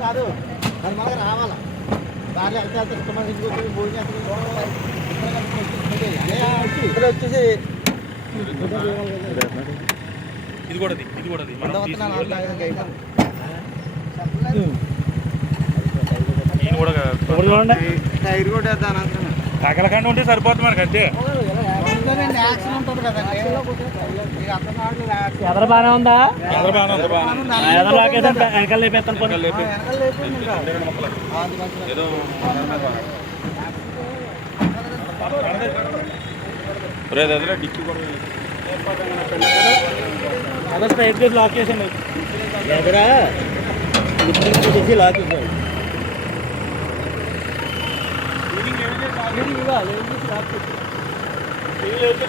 కాదు. అది మనకు రావాలా? దాంట్లో వెళ్తే వెళ్తే ఇష్టం ఇంటికి వచ్చి భోజనం ఇక్కడ వచ్చేసి ఇది కూడా ఇది కూడా ఈయన కూడా టైర్ కూడా వేద్దాను అంటున్నాను తగలకండి ఉంటే సరిపోతుంది మనకి అంతే. ఎదర బాగానే ఉందా? ఎదర లాగేదంటే వెనకాల లేపేస్తాను అది స్ట్రైట్ లాక్ చేసాను ఎదురా? చేసి లాక్ ఇవ్వాలి లాక్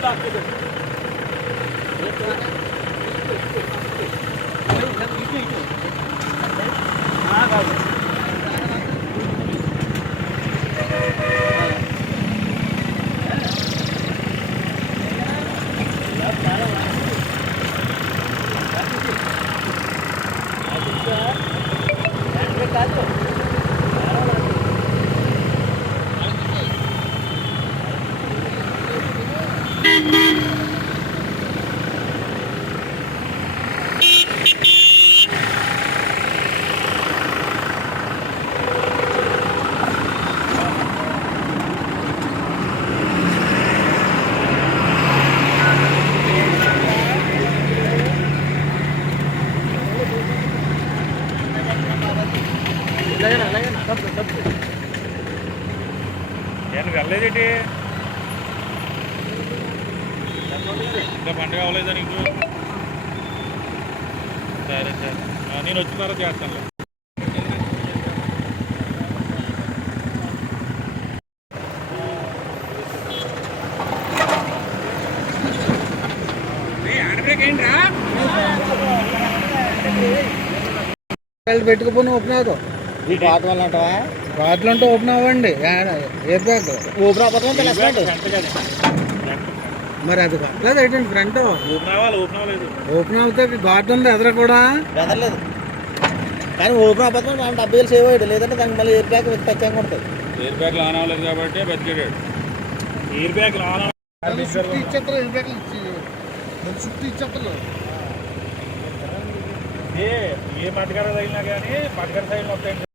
లాక్ నేను వెళ్ళలేదేంటి ఇంకా పండుగ అవ్వలేదా నీకు? సరే సరే. నేను వచ్చిన తర్వాత చేస్తాను పెట్టుకుపోయి ఓపెన్ అవుతావు బాటిల్ అంటే ఓపెన్ అవ్వండి. బ్యాగ్ ఓపెన్ అవ్వడం మరి అది కాదు ఏంటండి ఫ్రంట్? ఓపెన్ అవ్వాలి ఓపెన్ అవ్వలేదు ఓపెన్ అవుతే ఘాట్ ఉంది ఎదురు కూడా? కానీ ఓపెన్ అవ్వకపోతే మనం డెబ్బై వేలు సేవ్ అయ్యాడు. లేదంటే దానికి మళ్ళీ ఎయిర్ బ్యాగ్ ఖచ్చితంగా కొడతాయి ఎయిర్ బ్యాగ్ ఆన్ అవ్వలేదు కాబట్టి బతికాడు ఎయిర్ బ్యాగ్ ఆన్ ఇచ్చేస్తారు ఎయిర్ బ్యాగ్ చుట్టూ ఇచ్చేస్తారు ఏ ఏ పట్టుకర తగిలినా కానీ పట్టుకర సైడ్